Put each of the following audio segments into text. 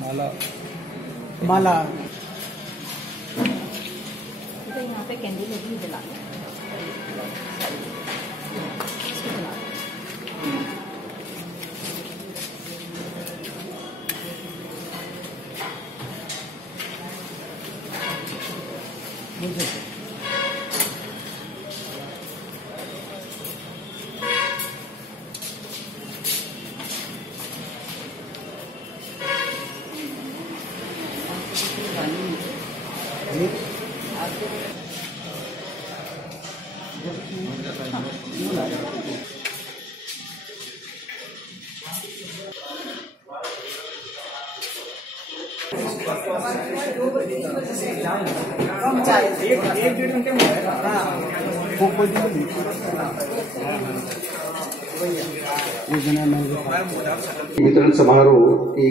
माला माला यहाँ पे कैंडल लगी जला वितरण समारोह की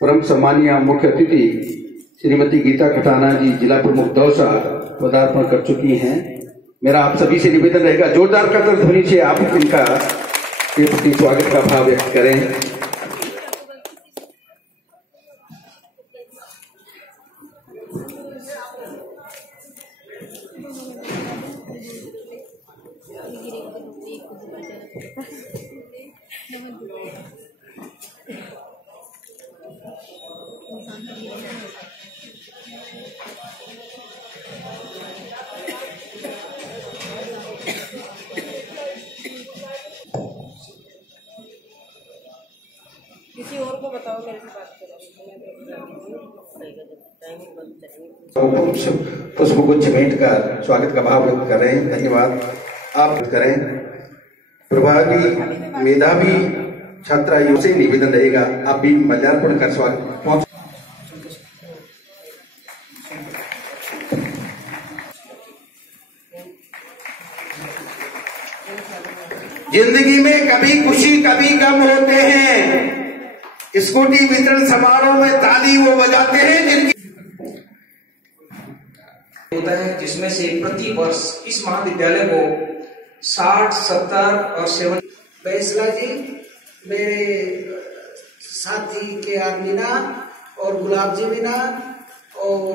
परम सम्मानीय मुख्य अतिथि श्रीमती गीता खटाना जी जिला प्रमुख दौसा पदार्पण कर चुकी हैं। मेरा आप सभी से निवेदन रहेगा जोरदार करतल ध्वनि से आप इनका के प्रति स्वागत का भाव व्यक्त करें। किसी और को बताओ, मेरे से बात करो। पुष्पगुच्छ भेंट कर स्वागत का भाव व्यक्त कर रहे हैं। धन्यवाद। आप करें। प्रभागी मेधावी छात्राओं से निवेदन रहेगा आप भी माल्यार्पण कर स्वागत पहुंच। जिंदगी में कभी खुशी कभी गम होते हैं। स्कूटी वितरण समारोह में ताली वो बजाते हैं जिनकी होता है, जिसमें से प्रति वर्ष इस महाविद्यालय को 60, 70 और 70 फैसला जी, मेरे साथी के आर मीना और गुलाब जी मीना और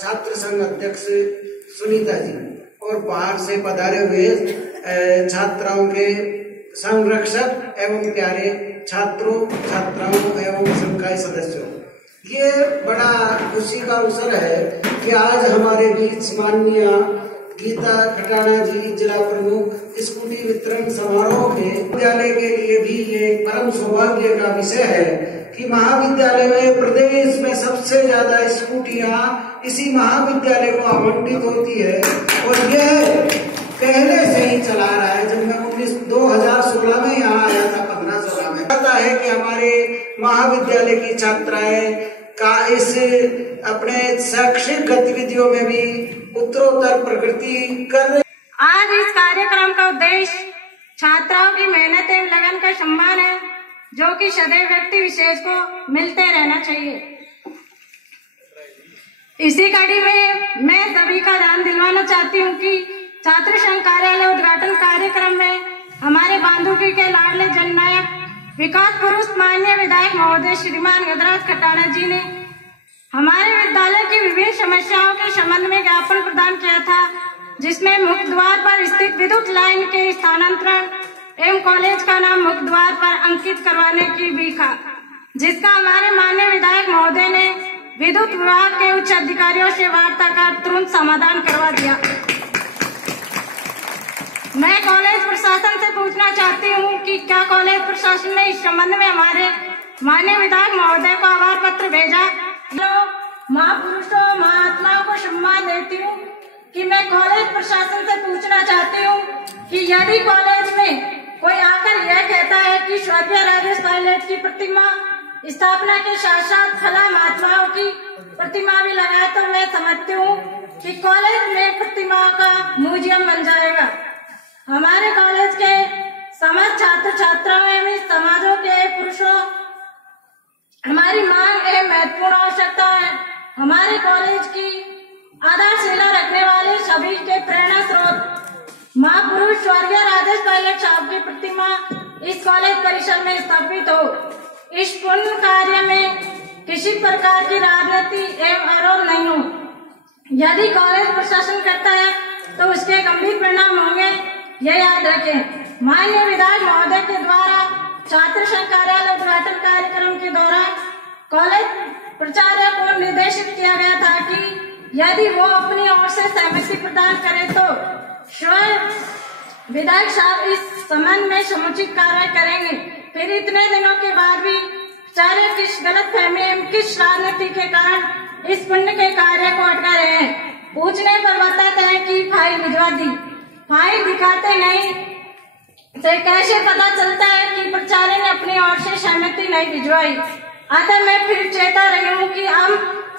छात्र संघ अध्यक्ष सुनीता जी और बाहर से पधारे हुए छात्राओं के संरक्षक एवं प्यारे छात्रों छात्राओं एवं संकाय सदस्यों, ये बड़ा खुशी का अवसर है कि आज हमारे बीच माननीय गीता खटाना जी जिला प्रमुख स्कूटी वितरण समारोह के विद्यालय के लिए भी ये परम सौभाग्य का विषय है कि महाविद्यालय में प्रदेश में सबसे ज्यादा स्कूटियां इसी महाविद्यालय को आवंटित होती है और यह पहले से ही चला रहा है। जब मैं 2016 में यहाँ आया था, 15-16 में, पता है कि हमारे महाविद्यालय की छात्राएं का इस अपने शैक्षिक गतिविधियों में भी उत्तरोत्तर प्रगति कर रहे। आज इस कार्यक्रम का उद्देश्य छात्राओं की मेहनत एवं लगन का सम्मान है, जो कि सदैव व्यक्ति विशेष को मिलते रहना चाहिए। इसी कड़ी में मैं सभी का ध्यान दिलवाना चाहती हूँ कि छात्र संघ कार्यालय उद्घाटन कार्यक्रम में हमारे बांधुकी के लाडले जननायक विकास पुरुष माननीय विधायक महोदय श्रीमान गजराज खटाना जी ने हमारे विद्यालय की विभिन्न समस्याओं के संबंध में ज्ञापन प्रदान किया था, जिसमें मुख्य द्वार पर स्थित विद्युत लाइन के स्थानांतरण एवं कॉलेज का नाम मुख्य द्वार पर अंकित करवाने की भी था, जिसका हमारे माननीय विधायक महोदय ने विद्युत विभाग के उच्च अधिकारियों से वार्ता कर तुरंत समाधान करवा दिया। मैं कॉलेज प्रशासन से पूछना चाहती हूँ कि क्या कॉलेज प्रशासन ने इस संबंध में हमारे माननीय विधायक महोदय को आभार पत्र भेजा। महापुरुषों महात्माओं को सम्मान देती हूँ कि मैं कॉलेज प्रशासन से पूछना चाहती हूँ कि यदि कॉलेज में कोई आकर यह कहता है कि स्वर्गीय राजेश पायलट की प्रतिमा स्थापना के साथ साथ फला महात्माओं की प्रतिमा भी लगाए, तो मैं समझती हूँ कि कॉलेज में प्रतिमा का म्यूजियम बन जाएगा। हमारे कॉलेज के समस्त छात्र छात्राओं एवं समाजों के पुरुषों हमारी मांग एवं महत्वपूर्ण आवश्यकता है। हमारे कॉलेज की आधारशिला रखने वाले सभी के प्रेरणा स्रोत विधायक साहब की प्रतिमा इस कॉलेज परिसर में स्थापित हो। इस पुण्य कार्य में किसी प्रकार की राजनीति एवं आरोप नहीं हो। यदि कॉलेज प्रशासन करता है तो उसके गंभीर परिणाम होंगे, यह याद रखें। माननीय विधायक महोदय के द्वारा छात्र संघ कार्यालय उद्घाटन कार्यक्रम के दौरान कॉलेज प्राचार्य को निर्देशित किया गया था कि यदि वो अपनी ओर से सहमति प्रदान करे तो स्वयं विधायक साहब इस संबंध में समुचित कार्रवाई करेंगे। फिर इतने दिनों के बाद भी प्राचार्य किस गलतफहमी एवं किस राजनीति के कारण इस पुण्य के कार्य को अटका रहे हैं। पूछने पर बताते हैं कि फाइल भिजवा दी, फाइल दिखाते नहीं से कैसे पता चलता है कि प्राचार्य ने अपनी ओर से सहमति नहीं भिजवाई। अतः मैं फिर चेता रही हूँ कि हम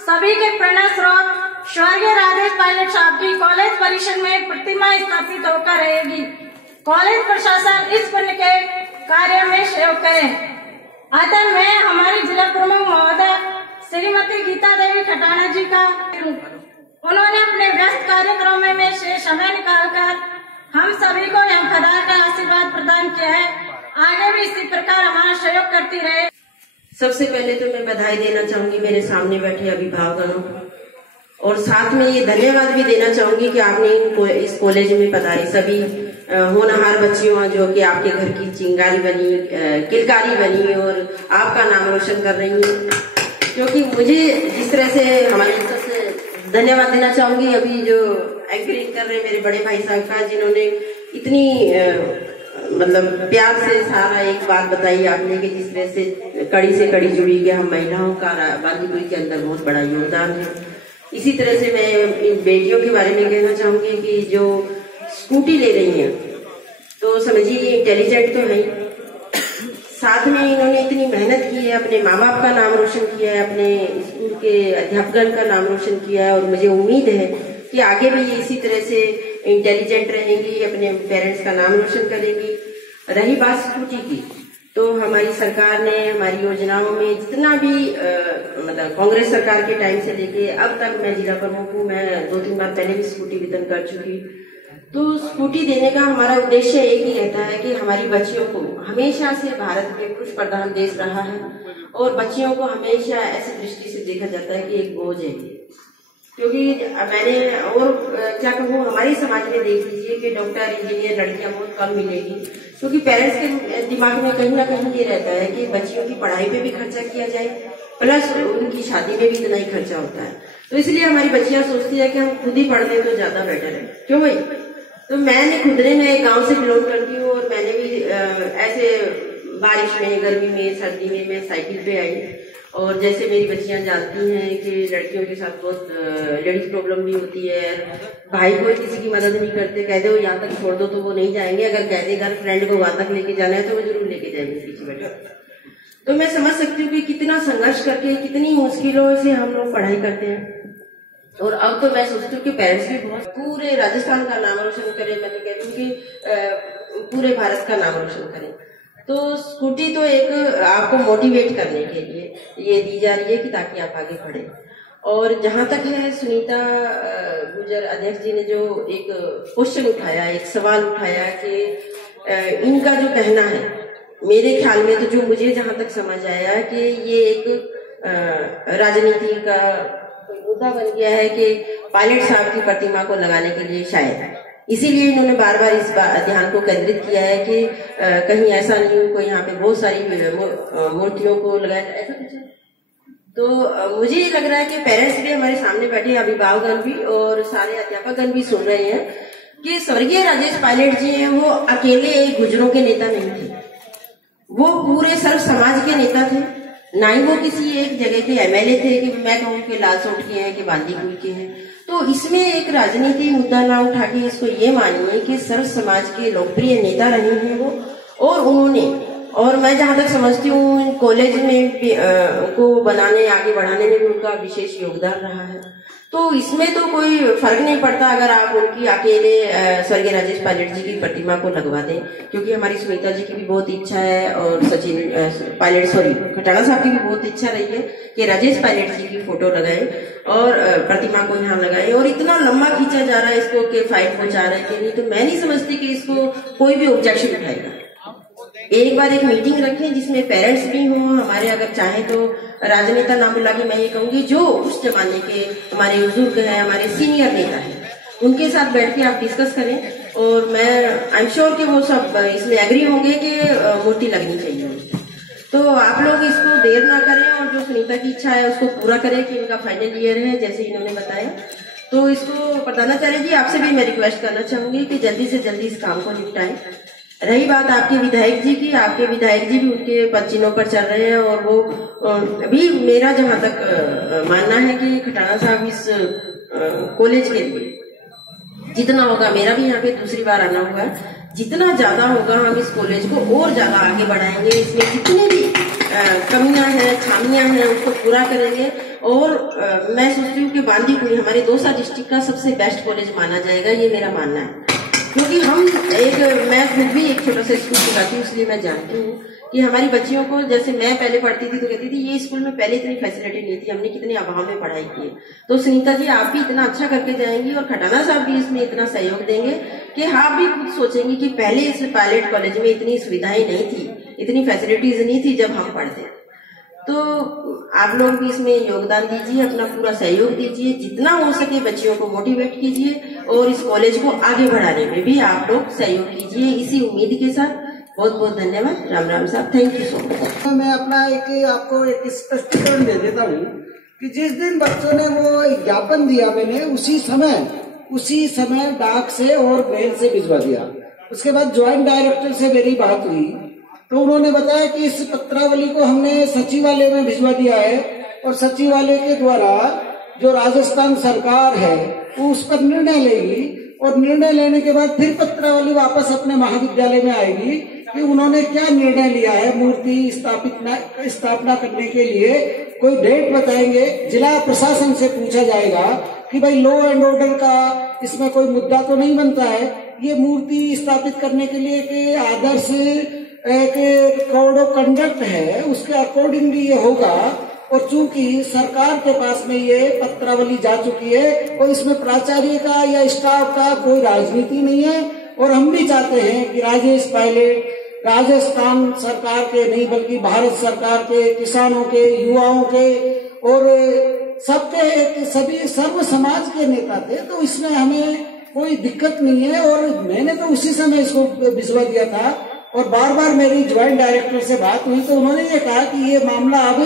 सभी के प्रेरणा स्रोत स्वर्गीय राजेश पायलट साहब की कॉलेज परिसर में प्रतिमा स्थापित होकर रहेगी। कॉलेज प्रशासन इस पुण्य के कार्य में सहयोग करे। अतः मैं हमारी जिला प्रमुख महोदय श्रीमती गीता देवी खटाना जी का, उन्होंने अपने व्यस्त कार्यक्रमों में से समय निकालकर हम सभी को यह खदा का आशीर्वाद प्रदान किया है। आगे भी इसी प्रकार हमारा सहयोग करती रहे। सबसे पहले तो मैं बधाई देना चाहूंगी मेरे सामने बैठे अभिभावकों को, और साथ में ये धन्यवाद भी देना चाहूंगी कि आपने इस कॉलेज में पधारे सभी होनहार बच्चियों जो कि आपके घर की चिंगारी बनी, किलकारी बनी और आपका नाम रोशन कर रही हैं। क्योंकि मुझे जिस तरह से हमारे तरफ से धन्यवाद देना चाहूंगी अभी जो एंकरिंग कर रहे मेरे बड़े भाई साहब का, जिन्होंने इतनी मतलब प्यार से सारा एक बात बताई आपने कि जिस तरह से कड़ी जुड़ी कि हम महिलाओं का बांदीपुर के अंदर बहुत बड़ा योगदान है। इसी तरह से मैं इन बेटियों के बारे में कहना चाहूंगी कि जो स्कूटी ले रही हैं तो समझिए इंटेलिजेंट तो है, साथ में इन्होंने इतनी मेहनत की है, अपने माँ बाप का नाम रोशन किया है, अपने स्कूल के अध्यापकों का नाम रोशन किया है, और मुझे उम्मीद है कि आगे भी इसी तरह से इंटेलिजेंट रहेंगी, अपने पेरेंट्स का नाम रोशन करेंगी। रही बात स्कूटी की, तो हमारी सरकार ने हमारी योजनाओं में जितना भी मतलब कांग्रेस सरकार के टाइम से लेके अब तक, मैं जिला प्रमुख हूँ, मैं 2-3 बार पहले भी स्कूटी वितरण कर चुकी। तो स्कूटी देने का हमारा उद्देश्य एक ही रहता है कि हमारी बच्चियों को, हमेशा से भारत में कृषि प्रधान देश रहा है और बच्चियों को हमेशा ऐसी दृष्टि से देखा जाता है कि एक बोझ है। क्योंकि मैंने और क्या कहूँ, हमारे समाज में देख लीजिए कि डॉक्टर इंजीनियर लड़कियां बहुत कम मिलेगी, क्योंकि पेरेंट्स के दिमाग में कहीं ना कहीं ये रहता है कि बच्चियों की पढ़ाई पे भी खर्चा किया जाए, प्लस उनकी शादी में भी इतना ही खर्चा होता है। तो इसलिए हमारी बच्चियां सोचती है कि हम खुद ही पढ़ लें तो ज्यादा बेटर है। क्यों भाई? तो मैंने खुद ने, मैं गाँव से बिलोंग करती हूँ और मैंने भी ऐसे बारिश में, गर्मी में, सर्दी में मैं साइकिल पे आई। और जैसे मेरी बच्चियां जानती हैं कि लड़कियों के साथ बहुत लेडीज प्रॉब्लम भी होती है, भाई कोई किसी की मदद नहीं करते, कह दो यहाँ तक छोड़ दो तो वो नहीं जाएंगे, अगर कह दे गर्लफ्रेंड को वहां तक लेके जाना है तो वो जरूर लेके जाएंगे पीछे बैठे। तो मैं समझ सकती हूँ कि कितना संघर्ष करके, कितनी मुश्किलों से हम लोग पढ़ाई करते हैं। और अब तो मैं सोचती हूँ कि पेरेंट्स भी बहुत पूरे राजस्थान का नाम रोशन करें, मैं तो कहती हूँ कि पूरे भारत का नाम रोशन करें। तो स्कूटी तो एक आपको मोटिवेट करने के लिए ये दी जा रही है कि ताकि आप आगे बढ़े। और जहां तक है, सुनीता गुजर अध्यक्ष जी ने जो एक क्वेश्चन उठाया, एक सवाल उठाया कि इनका जो कहना है, मेरे ख्याल में तो जो मुझे जहां तक समझ आया कि ये एक राजनीति का मुद्दा बन गया है कि पायलट साहब की प्रतिमा को लगाने के लिए शायद इसीलिए इन्होंने बार बार इस ध्यान को केंद्रित किया है कि कहीं ऐसा नहीं हो कोई यहाँ पे बहुत सारी मूर्तियों को लगाया, ऐसा कुछ। तो मुझे लग रहा है कि पेरेंट्स भी, हमारे सामने बैठे अभिभावकगण भी और सारे अध्यापकगण भी सुन रहे हैं कि स्वर्गीय राजेश पायलट जी हैं, वो अकेले गुजरों के नेता नहीं थे, वो पूरे सर्व समाज के नेता थे। ना ही वो किसी एक जगह के एमएलए थे कि मैं कहूँ कि लालसोट के हैं कि बांदीकुई के हैं। तो इसमें एक राजनीति मुद्दा ना उठा के इसको ये मानिए कि सर्व समाज के लोकप्रिय नेता रहे हैं वो, और उन्होंने, और मैं जहां तक समझती हूँ कॉलेज में को बनाने, आगे बढ़ाने में भी उनका विशेष योगदान रहा है। तो तो इसमें तो कोई फर्क नहीं पड़ता अगर आप उनकी अकेले स्वर्गीय राजेश पायलट जी की प्रतिमा को लगवा दें, क्योंकि हमारी सुनीता जी की भी बहुत इच्छा है और सचिन खटाना साहब की भी बहुत इच्छा रही है कि राजेश पायलट जी की फोटो लगाए और प्रतिमा को यहाँ लगाए। और इतना लंबा खींचा जा रहा है इसको कि फाइट पहुंचा रहे हैं कि नहीं, तो मैं नहीं समझती कि इसको कोई भी ऑब्जेक्शन उठाएगा। एक बार एक मीटिंग रखें जिसमें पेरेंट्स भी हों, हमारे अगर चाहे तो राजनेता ना बुला के, मैं ये कहूंगी जो उस जमाने के हमारे बुजुर्ग हैं, हमारे सीनियर नेता हैं, उनके साथ बैठ के आप डिस्कस करें। और मैं आई एम श्योर कि वो सब इसमें एग्री होंगे कि मूर्ति लगनी चाहिए। तो आप लोग इसको देर ना करें और जो सुनीता की इच्छा है उसको पूरा करें कि इनका फाइनल ईयर है जैसे इन्होंने बताया। तो इसको प्रधानाचार्य जी आपसे भी मैं रिक्वेस्ट करना चाहूंगी कि जल्दी से जल्दी इस काम को निपटाएं। रही बात आपके विधायक जी की, आपके विधायक जी भी उनके पदचिन्हों पर चल रहे हैं और वो अभी मेरा जहां तक मानना है कि खटाना साहब इस कॉलेज के लिए जितना होगा, मेरा भी यहाँ पे दूसरी बार आना होगा, जितना ज्यादा होगा हम इस कॉलेज को और ज्यादा आगे बढ़ाएंगे। इसमें जितनी भी कमियां हैं, खामियां हैं, उसको पूरा करेंगे। और मैं सोचती हूँ कि बांदीकुई हमारे दौसा डिस्ट्रिक्ट का सबसे बेस्ट कॉलेज माना जाएगा, ये मेरा मानना है। क्योंकि मैं खुद भी एक छोटा सा स्कूल चलाती हूँ, इसलिए मैं जानती हूँ कि हमारी बच्चियों को, जैसे मैं पहले पढ़ती थी तो कहती थी ये स्कूल में पहले इतनी फैसिलिटी नहीं थी, हमने कितने अभाव में पढ़ाई की है। तो सुनीता जी आप भी इतना अच्छा करके जाएंगी और खटाना साहब भी इसमें इतना सहयोग देंगे कि आप भी खुद सोचेंगे कि पहले इस पायलट कॉलेज में इतनी सुविधाएं नहीं थी, इतनी फैसिलिटीज नहीं थी जब हम पढ़ते। तो आप लोग भी इसमें योगदान दीजिए, अपना पूरा सहयोग दीजिए, जितना हो सके बच्चियों को मोटिवेट कीजिए और इस कॉलेज को आगे बढ़ाने में भी आप लोग सहयोग कीजिए। इसी उम्मीद के साथ बहुत बहुत धन्यवाद। राम राम साहब, थैंक यू सो मच। मैं अपना आपको एक स्पष्टीकरण दे देता हूँ कि जिस दिन बच्चों ने वो ज्ञापन दिया, मैंने उसी समय डाक से और मेल से भिजवा दिया। उसके बाद ज्वाइंट डायरेक्टर से मेरी बात हुई तो उन्होंने बताया कि इस पत्रावली को हमने सचिवालय में भिजवा दिया है और सचिवालय के द्वारा जो राजस्थान सरकार है वो उस पर निर्णय लेगी और निर्णय लेने के बाद फिर पत्रावली वापस अपने महाविद्यालय में आएगी कि उन्होंने क्या निर्णय लिया है। मूर्ति स्थापना करने के लिए कोई डेट बताएंगे, जिला प्रशासन से पूछा जाएगा कि भाई लॉ एंड ऑर्डर का इसमें कोई मुद्दा तो नहीं बनता है। ये मूर्ति स्थापित करने के लिए कि आदर्श एक कोड ऑफ कंडक्ट है, उसके अकॉर्डिंगली ये होगा। और चूंकि सरकार के पास में ये पत्रावली जा चुकी है और इसमें प्राचार्य का या स्टाफ का कोई राजनीति नहीं है। और हम भी चाहते हैं कि राजेश पायलट राजस्थान सरकार के नहीं बल्कि भारत सरकार के, किसानों के, युवाओं के और सबके, सभी सर्व समाज के नेता थे। तो इसमें हमें कोई दिक्कत नहीं है और मैंने तो उसी समय इसको भिजवा दिया था। और बार बार मेरी ज्वाइंट डायरेक्टर से बात हुई तो उन्होंने ये कहा कि ये मामला अब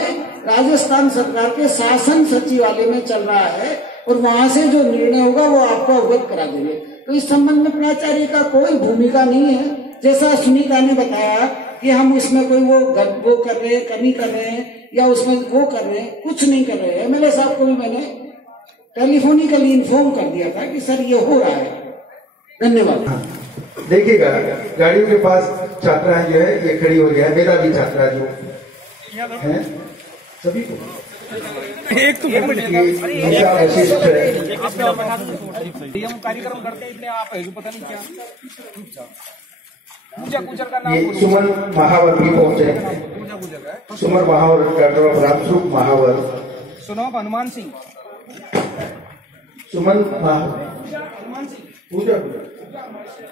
राजस्थान सरकार के शासन सचिवालय में चल रहा है और वहां से जो निर्णय होगा वो आपको अवगत करा देंगे। तो इस संबंध में प्राचार्य का कोई भूमिका नहीं है। जैसा सुनीता ने बताया कि हम इसमें कोई वो कर रहे हैं, कमी कर रहे हैं या उसमें वो कर रहे हैं, कुछ नहीं कर रहे हैं। एमएलए साहब को भी मैंने टेलीफोनिकली इन्फॉर्म कर दिया था कि सर ये हो रहा है। धन्यवाद। देखिएगा गाड़ियों के पास छात्राएं जो है ये खड़ी हो गया है। मेरा भी छात्रा जो है सभी को एक तो हम कार्यक्रम करते हैं, आप पता नहीं क्या पूजा का नाम ये सुमन महावर भी पहुंचे। सुमन महावर डॉक्टर रामस्वरूप महावर, सुनो हनुमान सिंह, सुमन पूजा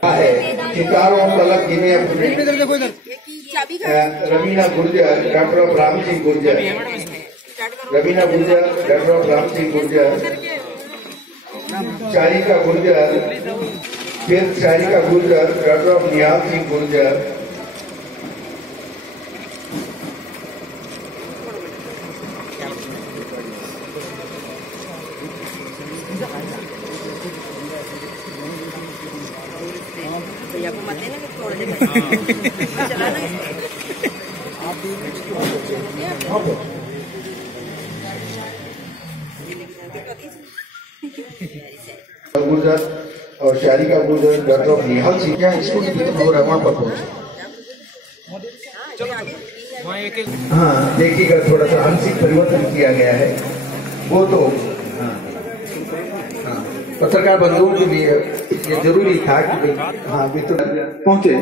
है सितारों पलक जिन्हें अपने रवीना गुर्जर, डॉक्टर राम सिंह गुर्जर, रवीना गुर्जर, डॉक्टर राम सिंह गुर्जर, चारिका गुर्जर, फिर चारिका गुर्जर, डॉक्टर निहाल सिंह गुर्जर, भैया को मत देना कि तोड़ देना चलाना गुर्जर और शारिका गुर्जर, डॉक्टर निहाल सिंह क्या स्कूल हो रहा है वहां पर पहुंचे। हाँ देखिएगा थोड़ा सा आंशिक परिवर्तन किया गया है वो तो पत्रकार बंधुओं के लिए ये जरूरी था कि भाई हाँ वितरण पहुंचे।